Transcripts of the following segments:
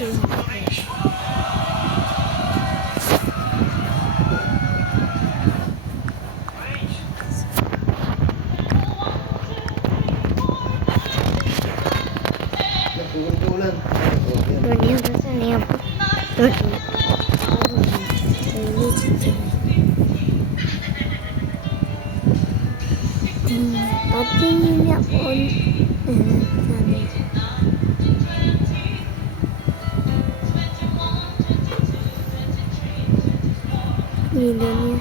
Tapi ini pun videonya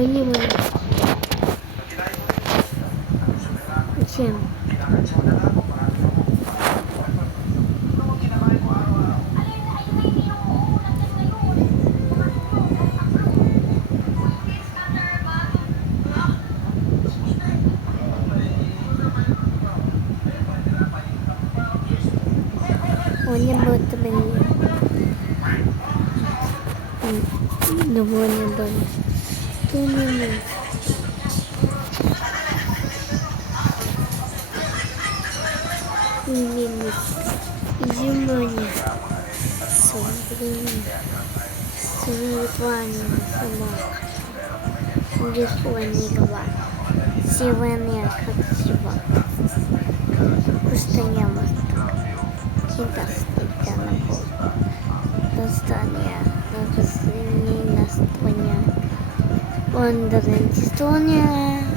ini mana siang pokoknya buat temennya semuanya banyak ini nih semuanya semuanya sama Сегодня как сегодня Пустыня восток Китайская набор Достание Разрушение настроения Лондон Эстония